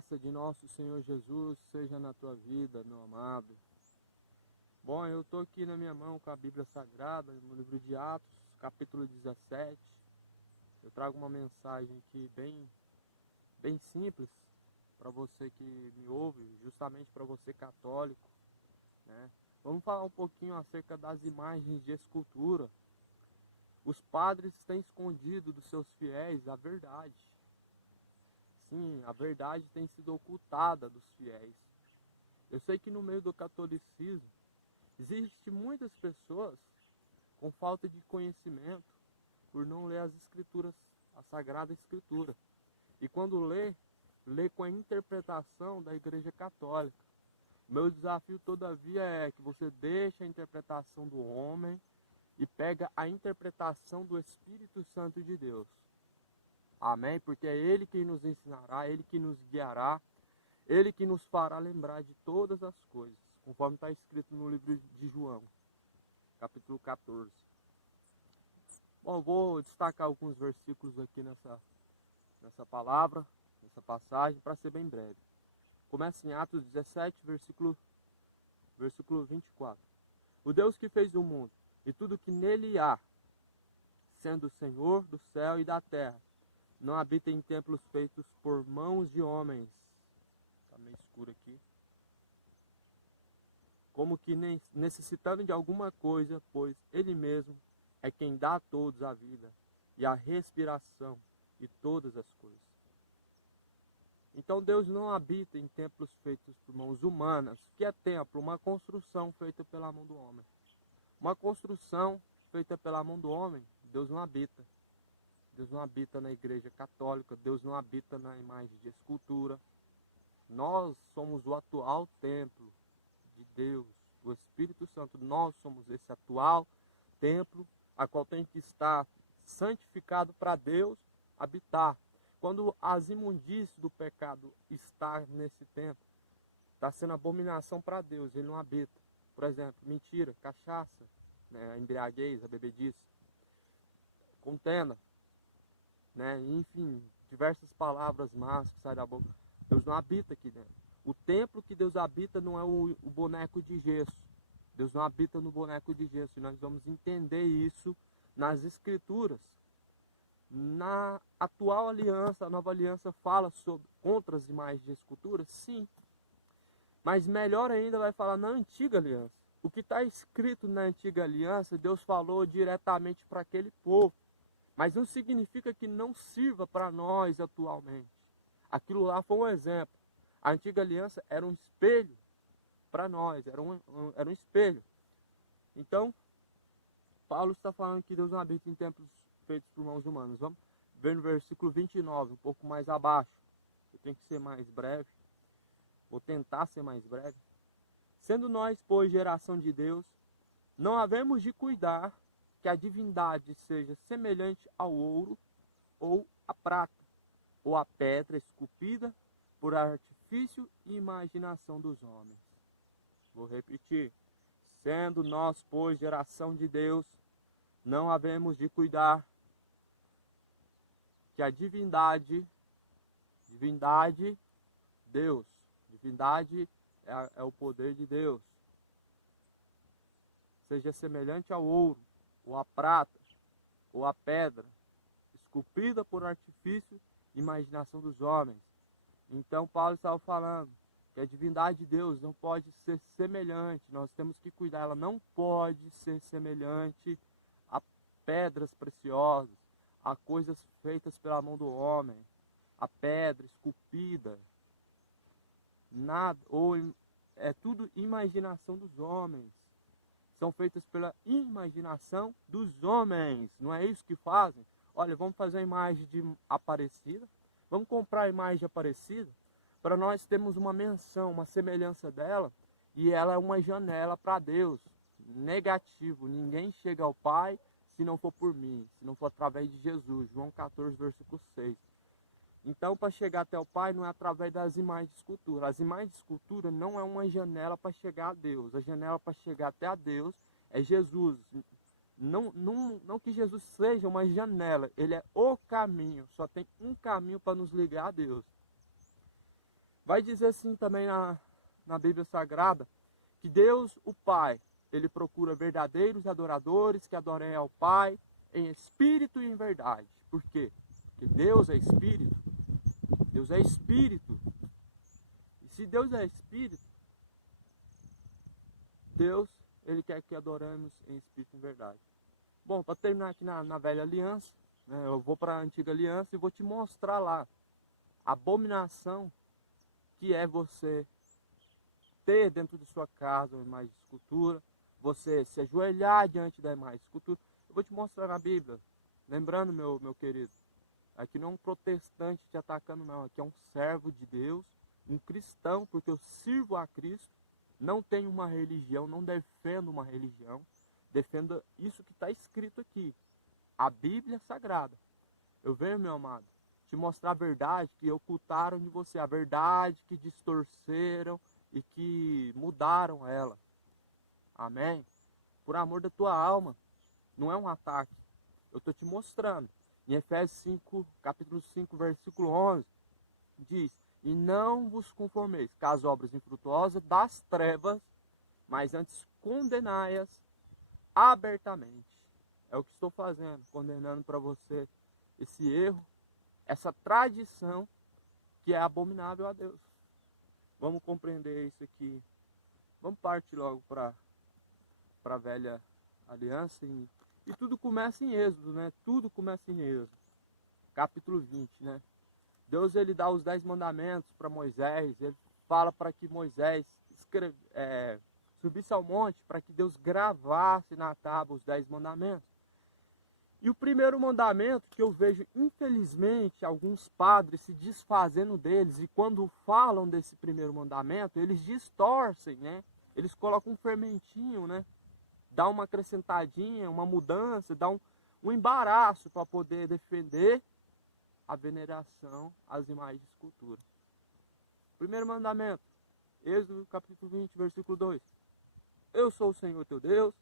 graça de nosso Senhor Jesus seja na tua vida, meu amado. Bom, eu estou aqui na minha mão com a Bíblia Sagrada, no livro de Atos, capítulo 17. Eu trago uma mensagem aqui bem simples para você que me ouve, justamente para você católico, né? Vamos falar um pouquinho acerca das imagens de escultura. Os padres têm escondido dos seus fiéis a verdade. Sim, a verdade tem sido ocultada dos fiéis. Eu sei que no meio do catolicismo existe muitas pessoas com falta de conhecimento por não ler as escrituras, a Sagrada Escritura. E quando lê com a interpretação da Igreja Católica. Meu desafio, todavia, é que você deixe a interpretação do homem e pega a interpretação do Espírito Santo de Deus. Amém? Porque é Ele quem nos ensinará, Ele que nos guiará, Ele que nos fará lembrar de todas as coisas, conforme está escrito no livro de João, capítulo 14. Bom, eu vou destacar alguns versículos aqui nessa palavra, nessa passagem, para ser bem breve. Começa em Atos 17, versículo 24. O Deus que fez o mundo e tudo que nele há, sendo o Senhor do céu e da terra, não habita em templos feitos por mãos de homens. Está meio escuro aqui. Como que necessitando de alguma coisa, pois Ele mesmo é quem dá a todos a vida e a respiração e todas as coisas. Então Deus não habita em templos feitos por mãos humanas. O que é templo? Uma construção feita pela mão do homem. Uma construção feita pela mão do homem, Deus não habita. Deus não habita na Igreja Católica, Deus não habita na imagem de escultura. Nós somos o atual templo de Deus, do Espírito Santo. Nós somos esse atual templo, a qual tem que estar santificado para Deus habitar. Quando as imundícies do pecado estão nesse templo, está sendo abominação para Deus, Ele não habita. Por exemplo, mentira, cachaça, né, a embriaguez, a bebedice, contenda, né, enfim, diversas palavras más que saem da boca. Deus não habita aqui dentro. O templo que Deus habita não é o boneco de gesso. Deus não habita no boneco de gesso. E nós vamos entender isso nas Escrituras. Na atual aliança, a nova aliança fala contra as imagens de escultura? Sim. Mas melhor ainda vai falar na antiga aliança. O que está escrito na antiga aliança, Deus falou diretamente para aquele povo. Mas não significa que não sirva para nós atualmente. Aquilo lá foi um exemplo. A antiga aliança era um espelho para nós, era um espelho. Então, Paulo está falando que Deus não habita em templos feitos por mãos humanas. Vamos ver no versículo 29, um pouco mais abaixo. Eu tenho que ser mais breve. Vou tentar ser mais breve. Sendo nós, pois, geração de Deus, não havemos de cuidar que a divindade seja semelhante ao ouro, ou à prata, ou à pedra esculpida por artifício e imaginação dos homens. Vou repetir. Sendo nós, pois, geração de Deus, não havemos de cuidar que a divindade, Deus, divindade é o poder de Deus, seja semelhante ao ouro, ou à prata, ou à pedra, esculpida por artifício e imaginação dos homens. Então Paulo estava falando que a divindade de Deus não pode ser semelhante, nós temos que cuidar, ela não pode ser semelhante a pedras preciosas, a coisas feitas pela mão do homem, a pedra esculpida, nada, ou é tudo imaginação dos homens. São feitas pela imaginação dos homens. Não é isso que fazem? Olha, vamos fazer a imagem de Aparecida. Vamos comprar a imagem de Aparecida para nós termos uma menção, uma semelhança dela. E ela é uma janela para Deus. Negativo. Ninguém chega ao Pai se não for por mim. Se não for através de Jesus. João 14, versículo 6. Então, para chegar até o Pai, não é através das imagens de escultura. As imagens de escultura não é uma janela para chegar a Deus. A janela para chegar até a Deus é Jesus. Não que Jesus seja uma janela. Ele é o caminho. Só tem um caminho para nos ligar a Deus. Vai dizer assim também na Bíblia Sagrada, que Deus, o Pai, ele procura verdadeiros adoradores que adorem ao Pai em espírito e em verdade. Por quê? Porque Deus é espírito. Deus é espírito. E se Deus é espírito, Deus, ele quer que adoremos em espírito e em verdade. Bom, para terminar aqui na velha aliança, né, eu vou para a antiga aliança e vou te mostrar lá a abominação que é você ter dentro de sua casa uma imagem de escultura, você se ajoelhar diante da imagem de escultura. Eu vou te mostrar na Bíblia. Lembrando, meu querido, aqui não é um protestante te atacando, não. Aqui é um servo de Deus, um cristão, porque eu sirvo a Cristo, não tenho uma religião, não defendo uma religião, defendo isso que está escrito aqui, a Bíblia Sagrada. Eu venho, meu amado, te mostrar a verdade que ocultaram de você, a verdade que distorceram e que mudaram ela. Amém? Por amor da tua alma, não é um ataque. Eu estou te mostrando. Em Efésios 5, capítulo 5, versículo 11, diz: e não vos conformeis com as obras infrutuosas das trevas, mas antes condenai-as abertamente. É o que estou fazendo, condenando para você esse erro, essa tradição que é abominável a Deus. Vamos compreender isso aqui. Vamos partir logo para a velha aliança. E tudo começa em Êxodo, né? Tudo começa em Êxodo. Capítulo 20, né? Deus, ele dá os 10 mandamentos para Moisés. Ele fala para que Moisés subisse ao monte, para que Deus gravasse na tábua os 10 mandamentos. E o primeiro mandamento que eu vejo, infelizmente, alguns padres se desfazendo deles, e quando falam desse primeiro mandamento, eles distorcem, né? Eles colocam um fermentinho, né? Dá uma acrescentadinha, uma mudança, dá um embaraço para poder defender a veneração às imagens de escultura. Primeiro mandamento, Êxodo capítulo 20, versículo 2. Eu sou o Senhor teu Deus,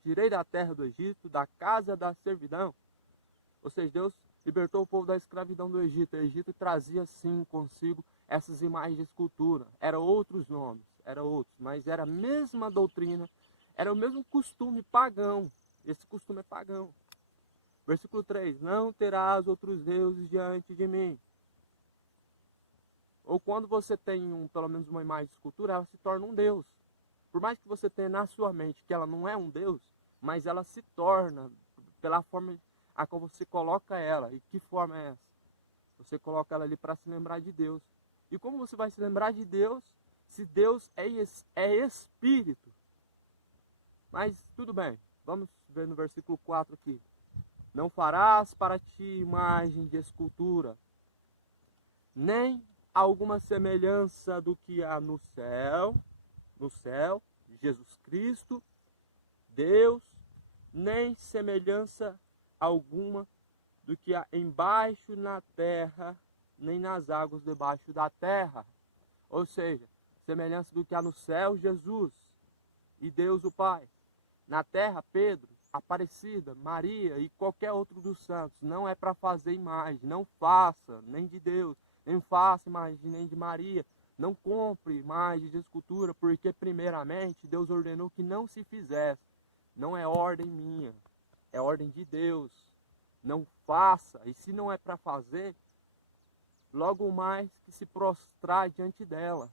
tirei da terra do Egito, da casa da servidão. Ou seja, Deus libertou o povo da escravidão do Egito. O Egito trazia sim consigo essas imagens de escultura. Eram outros nomes, mas era a mesma doutrina, era o mesmo costume pagão. Esse costume é pagão. Versículo 3, não terás outros deuses diante de mim. Ou quando você tem pelo menos uma imagem de escultura, ela se torna um Deus. Por mais que você tenha na sua mente que ela não é um Deus, mas ela se torna pela forma a qual você coloca ela. E que forma é essa? Você coloca ela ali para se lembrar de Deus. E como você vai se lembrar de Deus, se Deus é Espírito? Mas tudo bem, vamos ver no versículo 4 aqui. Não farás para ti imagem de escultura, nem alguma semelhança do que há no céu, Jesus Cristo, Deus, nem semelhança alguma do que há embaixo na terra, nem nas águas debaixo da terra. Ou seja, semelhança do que há no céu, Jesus e Deus o Pai. Na terra, Pedro, Aparecida, Maria e qualquer outro dos santos. Não é para fazer imagem, não faça, nem de Deus, nem faça imagem nem de Maria. Não compre imagem de escultura, porque primeiramente Deus ordenou que não se fizesse. Não é ordem minha, é ordem de Deus. Não faça, e se não é para fazer, logo mais que se prostrar diante dela.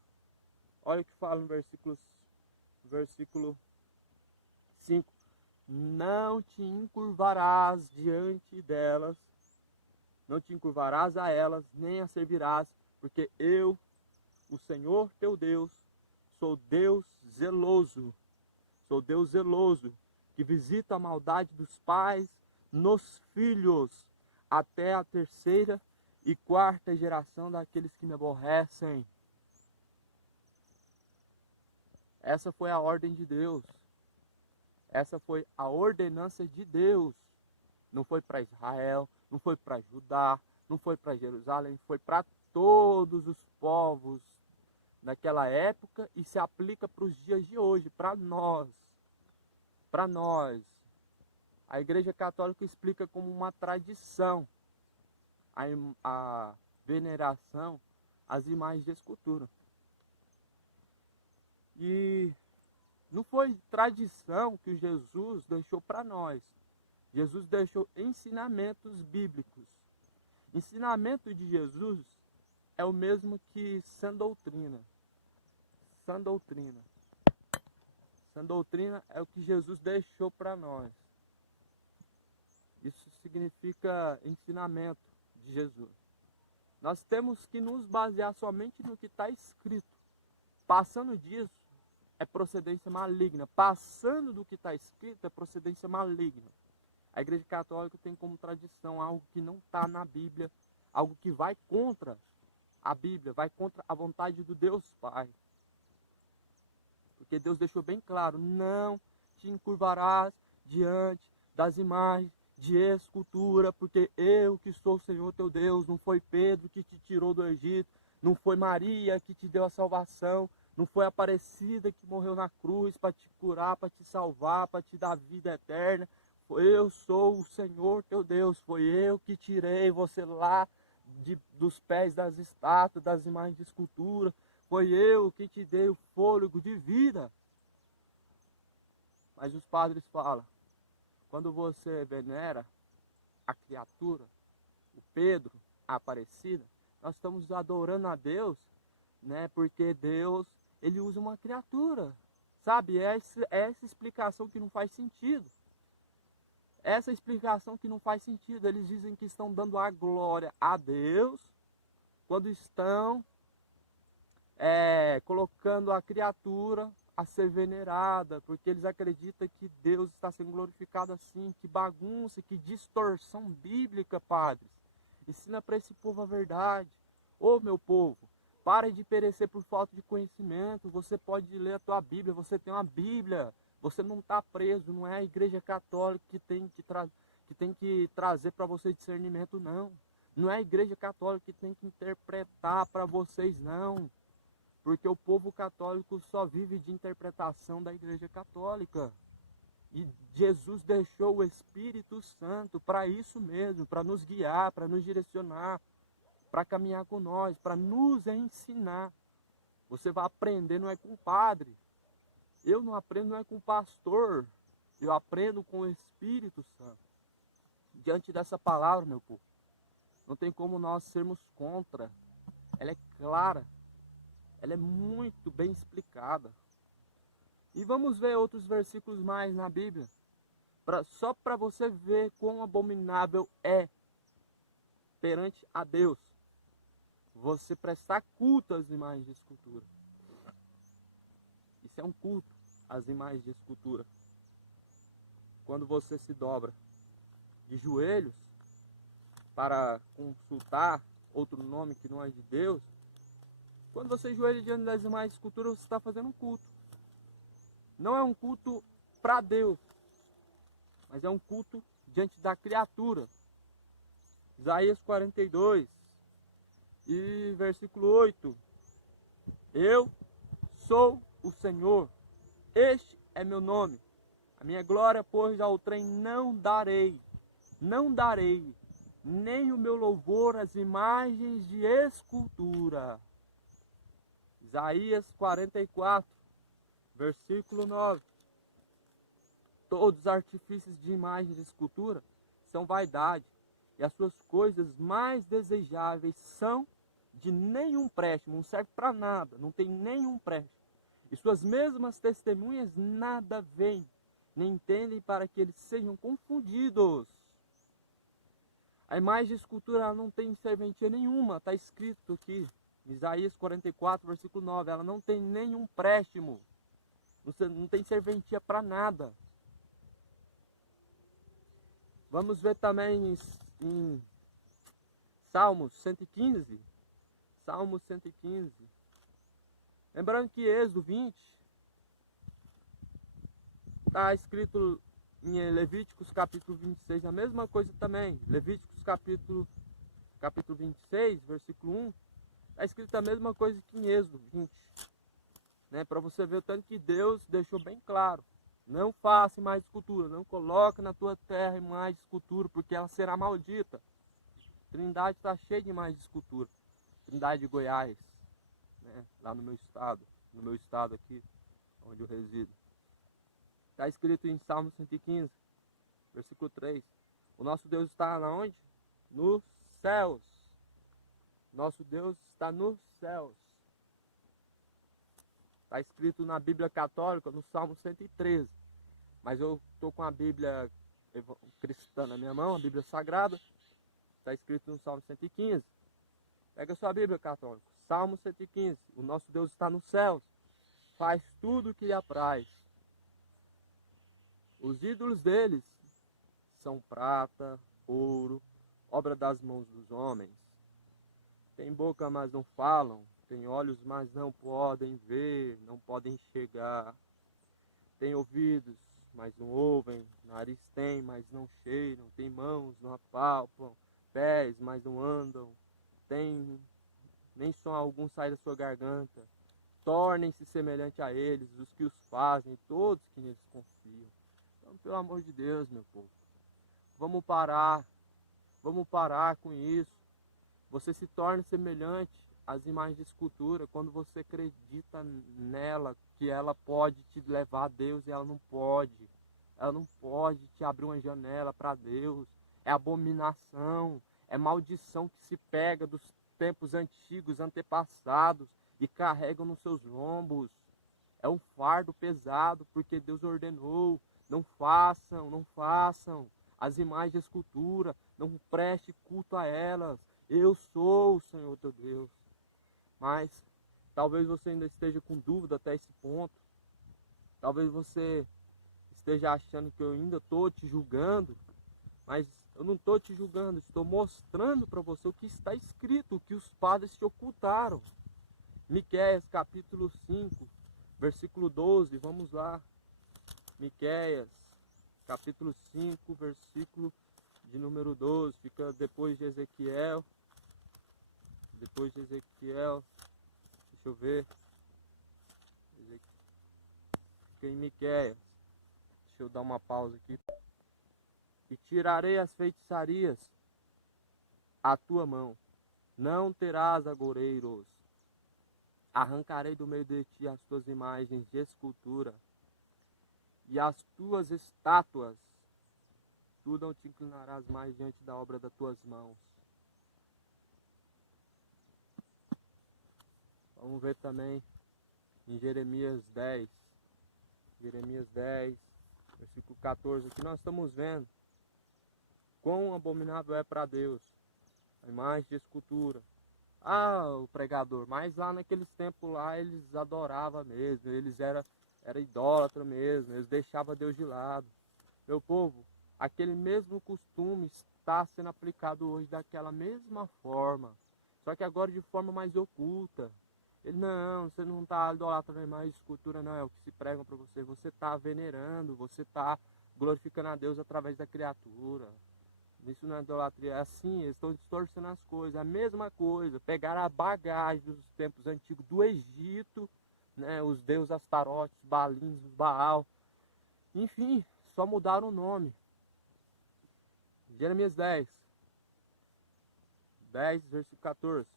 Olha o que fala no versículo 5. Não te encurvarás diante delas, não te encurvarás a elas, nem as servirás, porque eu, o Senhor teu Deus, sou Deus zeloso, que visita a maldade dos pais nos filhos, até a terceira e quarta geração daqueles que me aborrecem. Essa foi a ordem de Deus. Essa foi a ordenança de Deus. Não foi para Israel, não foi para Judá, não foi para Jerusalém, foi para todos os povos naquela época e se aplica para os dias de hoje, para nós. Para nós. A Igreja Católica explica como uma tradição a veneração as imagens de escultura. E não foi tradição que Jesus deixou para nós. Jesus deixou ensinamentos bíblicos. Ensinamento de Jesus é o mesmo que sã doutrina. Sã doutrina. Sã doutrina é o que Jesus deixou para nós. Isso significa ensinamento de Jesus. Nós temos que nos basear somente no que está escrito. Passando disso, é procedência maligna. Passando do que está escrito, é procedência maligna. A Igreja Católica tem como tradição algo que não está na Bíblia, algo que vai contra a Bíblia, vai contra a vontade do Deus Pai. Porque Deus deixou bem claro, não te encurvarás diante das imagens de escultura, porque eu que sou o Senhor teu Deus, não foi Pedro que te tirou do Egito, não foi Maria que te deu a salvação, não foi a Aparecida que morreu na cruz para te curar, para te salvar, para te dar vida eterna. Eu sou o Senhor teu Deus, foi eu que tirei você lá dos pés das estátuas, das imagens de escultura, foi eu que te dei o fôlego de vida. Mas os padres falam, quando você venera a criatura, o Pedro, a Aparecida, nós estamos adorando a Deus, né? Porque Deus, ele usa uma criatura, sabe? É essa explicação que não faz sentido. Essa explicação que não faz sentido. Eles dizem que estão dando a glória a Deus quando estão colocando a criatura a ser venerada, porque eles acreditam que Deus está sendo glorificado assim. Que bagunça, que distorção bíblica, padres. Ensina para esse povo a verdade. Ô meu povo, pare de perecer por falta de conhecimento. Você pode ler a tua Bíblia, você tem uma Bíblia. Você não está preso, não é a Igreja Católica que tem que trazer para você discernimento, não. Não é a Igreja Católica que tem que interpretar para vocês, não. Porque o povo católico só vive de interpretação da Igreja Católica. E Jesus deixou o Espírito Santo para isso mesmo, para nos guiar, para nos direcionar, para caminhar com nós, para nos ensinar. Você vai aprender, não é com o padre. Eu não aprendo, não é com o pastor. Eu aprendo com o Espírito Santo. Diante dessa palavra, meu povo, não tem como nós sermos contra. Ela é clara. Ela é muito bem explicada. E vamos ver outros versículos mais na Bíblia. Só para você ver quão abominável é perante a Deus você prestar culto às imagens de escultura. Isso é um culto às imagens de escultura. Quando você se dobra de joelhos para consultar outro nome que não é de Deus, quando você ajoelha diante das imagens de escultura, você está fazendo um culto. Não é um culto para Deus, mas é um culto diante da criatura. Isaías 42 e versículo 8. Eu sou o Senhor, este é meu nome. A minha glória, pois, ao trem não darei, nem o meu louvor às imagens de escultura. Isaías 44, versículo 9. Todos os artifícios de imagens de escultura são vaidade, e as suas coisas mais desejáveis são de nenhum préstimo, não serve para nada, não tem nenhum préstimo. E suas mesmas testemunhas nada veem, nem entendem, para que eles sejam confundidos. A imagem de escultura ela não tem serventia nenhuma, está escrito aqui, Isaías 44, versículo 9, ela não tem nenhum préstimo, não tem serventia para nada. Vamos ver também em Salmos 115, Salmos 115. Lembrando que Êxodo 20 está escrito em Levíticos capítulo 26, a mesma coisa também. Levíticos capítulo 26, versículo 1, está escrito a mesma coisa que em Êxodo 20. Né? Para você ver o tanto que Deus deixou bem claro. Não faça mais escultura, não coloque na tua terra mais escultura, porque ela será maldita. A Trindade está cheia de mais escultura. Trindade de Goiás, né? Lá no meu estado aqui, onde eu resido. Está escrito em Salmo 115, versículo 3. O nosso Deus está onde? Nos céus. Nosso Deus está nos céus. Está escrito na Bíblia Católica, no Salmo 113. Mas eu estou com a Bíblia cristã na minha mão, a Bíblia Sagrada. Está escrito no Salmo 115. Pega a sua Bíblia Católica. Salmo 115. O nosso Deus está nos céus. Faz tudo o que lhe apraz. Os ídolos deles são prata, ouro, obra das mãos dos homens. Tem boca, mas não falam. Tem olhos, mas não podem ver, não podem enxergar. Tem ouvidos, mas não ouvem. Nariz tem, mas não cheiram. Tem mãos, não apalpam. Pés, mas não andam. Tem nem som algum sai da sua garganta. Tornem-se semelhantes a eles, os que os fazem, todos que neles confiam. Então, pelo amor de Deus, meu povo, vamos parar com isso. Você se torna semelhante às imagens de escultura quando você acredita nela, que ela pode te levar a Deus e ela não pode. Ela não pode te abrir uma janela para Deus. É abominação, é maldição que se pega dos tempos antigos, antepassados, e carregam nos seus lombos. É um fardo pesado, porque Deus ordenou. Não façam as imagens de escultura, não preste culto a elas. Eu sou o Senhor teu Deus. Mas talvez você ainda esteja com dúvida até esse ponto. Talvez você esteja achando que eu ainda estou te julgando. Mas eu não estou te julgando, estou mostrando para você o que está escrito, o que os padres te ocultaram. Miqueias capítulo 5, versículo 12, vamos lá. Miqueias capítulo 5, versículo de número 12, fica depois de Ezequiel. Depois de Ezequiel, deixa eu ver. Fica em Miqueias. Deixa eu dar uma pausa aqui. E tirarei as feitiçarias à tua mão, não terás agoureiros. Arrancarei do meio de ti as tuas imagens de escultura e as tuas estátuas. Tu não te inclinarás mais diante da obra das tuas mãos. Vamos ver também em Jeremias 10. Jeremias 10, versículo 14. Aqui nós estamos vendo quão abominável é para Deus a imagem de escultura. Ah, o pregador, mas lá naqueles tempos lá eles adoravam mesmo, eles eram idólatra mesmo, eles deixavam Deus de lado. Meu povo, aquele mesmo costume está sendo aplicado hoje daquela mesma forma, só que agora de forma mais oculta. Ele, não, você não está idolatrando mais de escultura, não, é o que se pregam para você. Você está venerando, você está glorificando a Deus através da criatura. Isso não é idolatria, é assim, eles estão distorcendo as coisas. A mesma coisa, pegaram a bagagem dos tempos antigos do Egito, né, os deuses Astarotes, Balins, Baal, enfim, só mudaram o nome. Jeremias 10, versículo 14.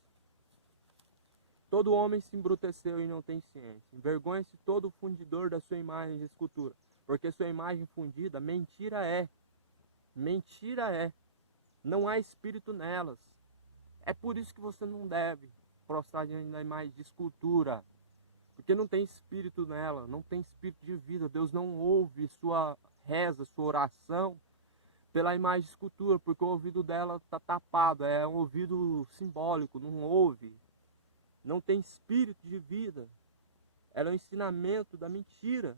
Todo homem se embruteceu e não tem ciência. Envergonha-se todo fundidor da sua imagem de escultura, porque sua imagem fundida, mentira é. Mentira é. Não há espírito nelas. É por isso que você não deve prostrar diante da imagem de escultura, porque não tem espírito nela, não tem espírito de vida. Deus não ouve sua reza, sua oração pela imagem de escultura, porque o ouvido dela está tapado, é um ouvido simbólico, não ouve. Não tem espírito de vida. Ela é um ensinamento da mentira.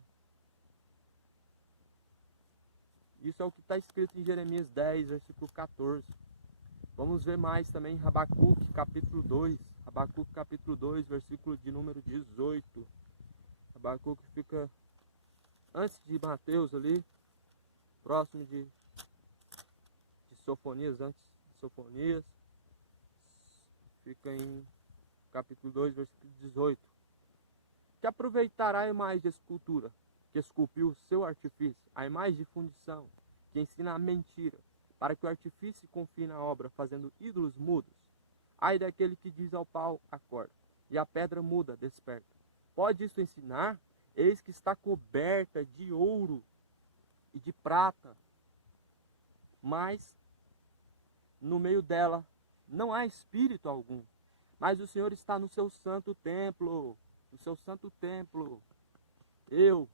Isso é o que está escrito em Jeremias 10, versículo 14. Vamos ver mais também em Habacuque, capítulo 2. Habacuque, capítulo 2, versículo de número 18. Habacuque fica antes de Mateus ali, próximo de Sofonias, antes de Sofonias. Fica em capítulo 2, versículo 18. Que aproveitará a imagem de escultura, que esculpiu o seu artifício, a imagem de fundição, que ensina a mentira, para que o artifício confie na obra, fazendo ídolos mudos. Ai daquele que diz ao pau, acorda, e a pedra muda, desperta. Pode isso ensinar? Eis que está coberta de ouro e de prata, mas no meio dela não há espírito algum. Mas o Senhor está no seu santo templo, no seu santo templo. Eu,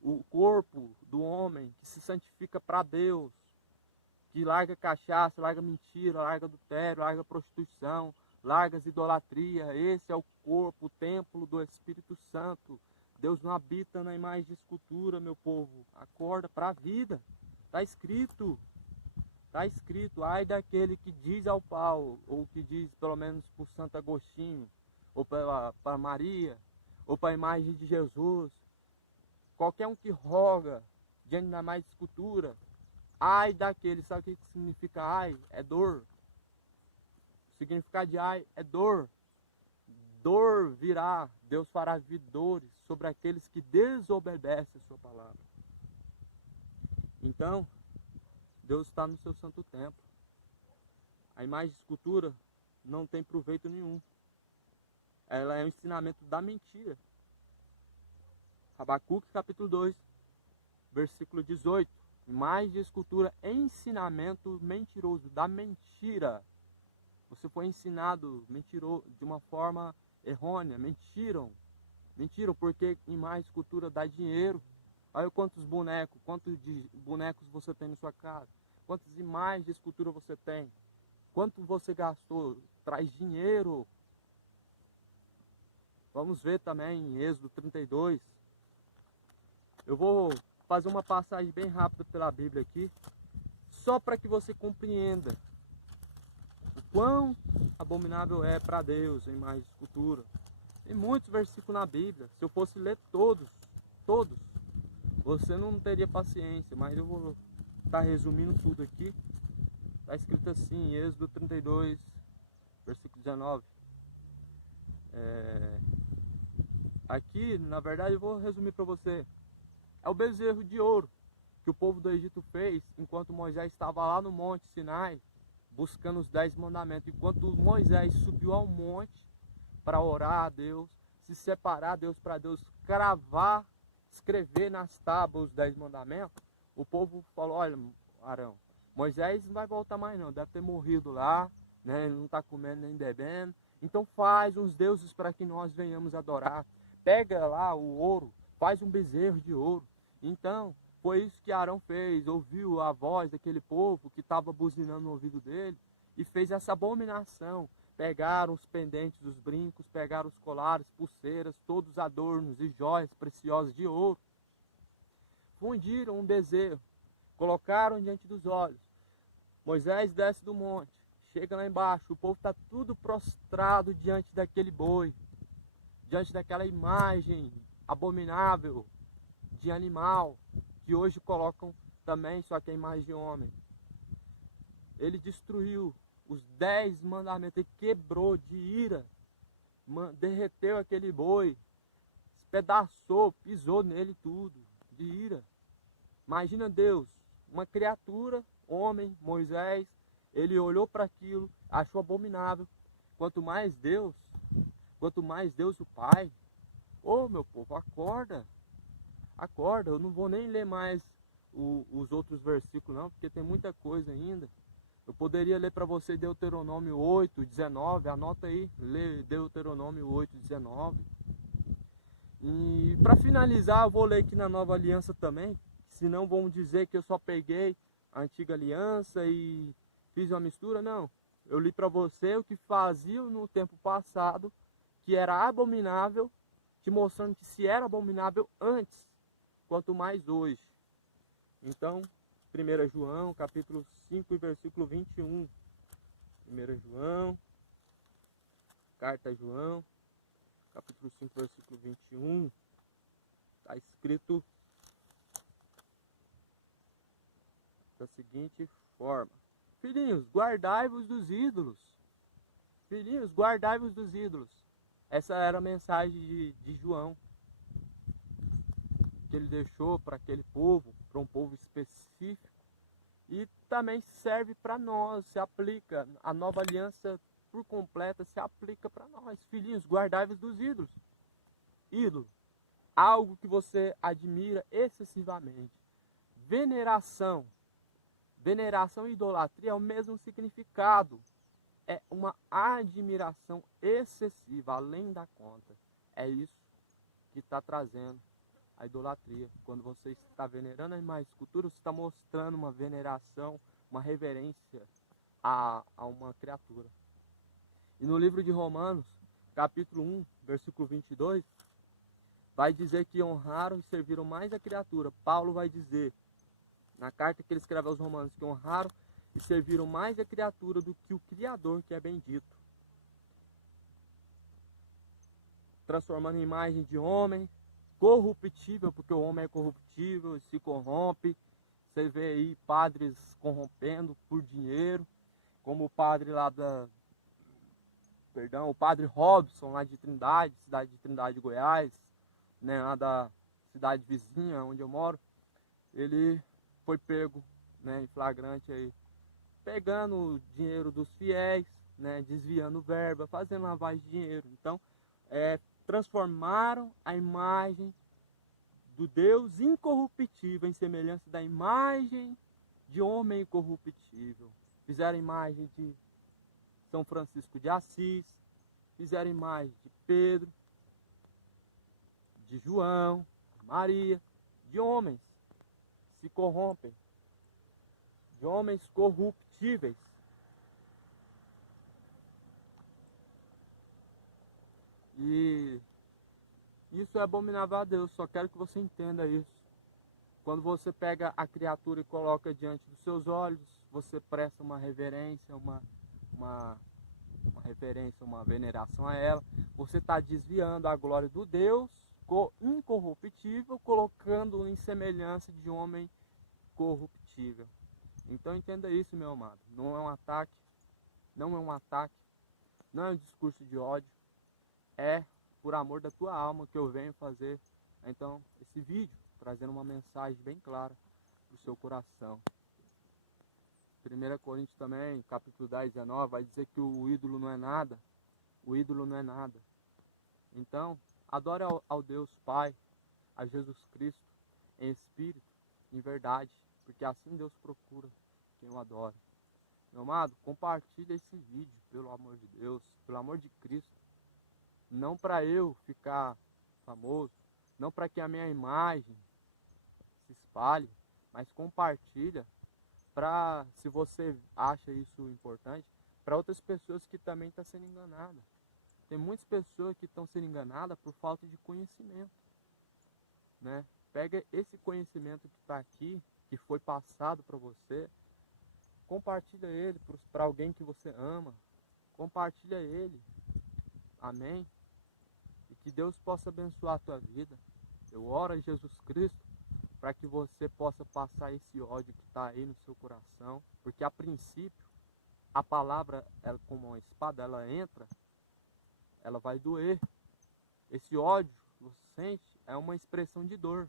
o corpo do homem que se santifica para Deus, que larga cachaça, larga mentira, larga adultério, larga prostituição, larga as idolatrias. Esse é o corpo, o templo do Espírito Santo. Deus não habita na imagem de escultura, meu povo. Acorda para a vida. Está escrito. Está escrito. Ai daquele que diz ao pau, ou que diz pelo menos para Santo Agostinho, ou para Maria, ou para a imagem de Jesus. Qualquer um que roga diante da imagem de escultura, ai daquele, sabe o que significa ai? É dor. O significado de ai é dor. Dor virá, Deus fará vir dores sobre aqueles que desobedecem a sua palavra. Então, Deus está no seu santo templo. A imagem de escultura não tem proveito nenhum. Ela é um ensinamento da mentira. Habacuque capítulo 2, versículo 18. Imagem de escultura é ensinamento mentiroso, da mentira. Você foi ensinado mentiroso, de uma forma errônea. Mentiram porque imagem de escultura dá dinheiro. Olha quantos bonecos você tem na sua casa. Quantas imagens de escultura você tem. Quanto você gastou. Traz dinheiro. Vamos ver também em Êxodo 32. Eu vou fazer uma passagem bem rápida pela Bíblia aqui, só para que você compreenda o quão abominável é para Deus a imagem de escultura. Tem muitos versículos na Bíblia. Se eu fosse ler todos, você não teria paciência, mas eu vou estar resumindo tudo aqui. Está escrito assim, em Êxodo 32, versículo 19. Aqui, na verdade, eu vou resumir para você. É o bezerro de ouro que o povo do Egito fez enquanto Moisés estava lá no Monte Sinai, buscando os 10 mandamentos. Enquanto Moisés subiu ao monte para orar a Deus, se separar a Deus, para Deus cravar, escrever nas tábuas os 10 mandamentos, o povo falou, olha, Arão, Moisés não vai voltar mais não, deve ter morrido lá, né? Ele não está comendo nem bebendo, então faz uns deuses para que nós venhamos adorar. Pega lá o ouro, faz um bezerro de ouro. Então, foi isso que Arão fez, ouviu a voz daquele povo que estava buzinando no ouvido dele e fez essa abominação. Pegaram os pendentes, os brincos, pegaram os colares, pulseiras, todos os adornos e joias preciosas de ouro. Fundiram um bezerro, colocaram diante dos olhos. Moisés desce do monte, chega lá embaixo, o povo está tudo prostrado diante daquele boi, diante daquela imagem abominável de animal, que hoje colocam também, só que a imagem de homem. Ele destruiu os 10 mandamentos, ele quebrou de ira, derreteu aquele boi, espedaçou, pisou nele tudo, de ira. Imagina Deus, uma criatura, homem, Moisés, ele olhou para aquilo, achou abominável. Quanto mais Deus o Pai. Ô meu povo, acorda, acorda. Eu não vou nem ler mais os outros versículos não, porque tem muita coisa ainda. Eu poderia ler para você Deuteronômio 8, 19, anota aí, lê Deuteronômio 8, 19. E para finalizar, eu vou ler aqui na Nova Aliança também, senão vão dizer que eu só peguei a Antiga Aliança e fiz uma mistura. Não, eu li para você o que faziam no tempo passado, que era abominável, te mostrando que se era abominável antes, quanto mais hoje. Então, 1 João, capítulo 5, versículo 21. 1 João, carta a João, capítulo 5, versículo 21. Está escrito da seguinte forma: filhinhos, guardai-vos dos ídolos. Filhinhos, guardai-vos dos ídolos. Essa era a mensagem de João, que ele deixou para aquele povo, para um povo específico. E também serve para nós, se aplica. A nova aliança por completa se aplica para nós. Filhinhos, guardai-vos dos ídolos. Ídolo, algo que você admira excessivamente. Veneração. Veneração e idolatria é o mesmo significado. É uma admiração excessiva, além da conta. É isso que está trazendo a idolatria. Quando você está venerando a imagem de escultura, você está mostrando uma veneração, uma reverência a uma criatura. E no livro de Romanos, capítulo 1, versículo 22, vai dizer que honraram e serviram mais a criatura. Paulo vai dizer, na carta que ele escreve aos Romanos, que honraram e serviram mais a criatura do que o Criador, que é bendito. Transformando em imagem de homem, corruptível, porque o homem é corruptível e se corrompe. Você vê aí padres corrompendo por dinheiro, como o padre lá o padre Robson, lá de Trindade, cidade de Trindade, Goiás, né, lá da cidade vizinha onde eu moro. Ele foi pego, né, em flagrante aí, pegando o dinheiro dos fiéis, né, desviando verba, fazendo lavagem de dinheiro. Então, transformaram a imagem do Deus incorruptível em semelhança da imagem de homem incorruptível. Fizeram a imagem de São Francisco de Assis, fizeram a imagem de Pedro, de João, de Maria, de homens que se corrompem, de homens corruptíveis. E isso é abominável a Deus, só quero que você entenda isso. Quando você pega a criatura e coloca diante dos seus olhos, você presta uma reverência, uma reverência, uma veneração a ela. Você está desviando a glória do Deus incorruptível, colocando em semelhança de homem corruptível. Então entenda isso, meu amado. Não é um ataque, não é um ataque, não é um discurso de ódio. É por amor da tua alma que eu venho fazer, então, esse vídeo, trazendo uma mensagem bem clara para o seu coração. 1 Coríntios também, capítulo 10, 19, vai dizer que o ídolo não é nada. O ídolo não é nada. Então, adore ao Deus Pai, a Jesus Cristo, em espírito, em verdade, porque assim Deus procura quem o adora. Meu amado, compartilhe esse vídeo, pelo amor de Deus, pelo amor de Cristo. Não para eu ficar famoso, não para que a minha imagem se espalhe, mas compartilha para, se você acha isso importante, para outras pessoas que também estão sendo enganadas. Tem muitas pessoas que estão sendo enganadas por falta de conhecimento, né? Pega esse conhecimento que está aqui, que foi passado para você, compartilha ele para alguém que você ama, compartilha ele, amém? E que Deus possa abençoar a tua vida. Eu oro a Jesus Cristo para que você possa passar esse ódio que está aí no seu coração, porque a princípio a palavra, ela, como uma espada, ela entra, ela vai doer. Esse ódio que você sente é uma expressão de dor.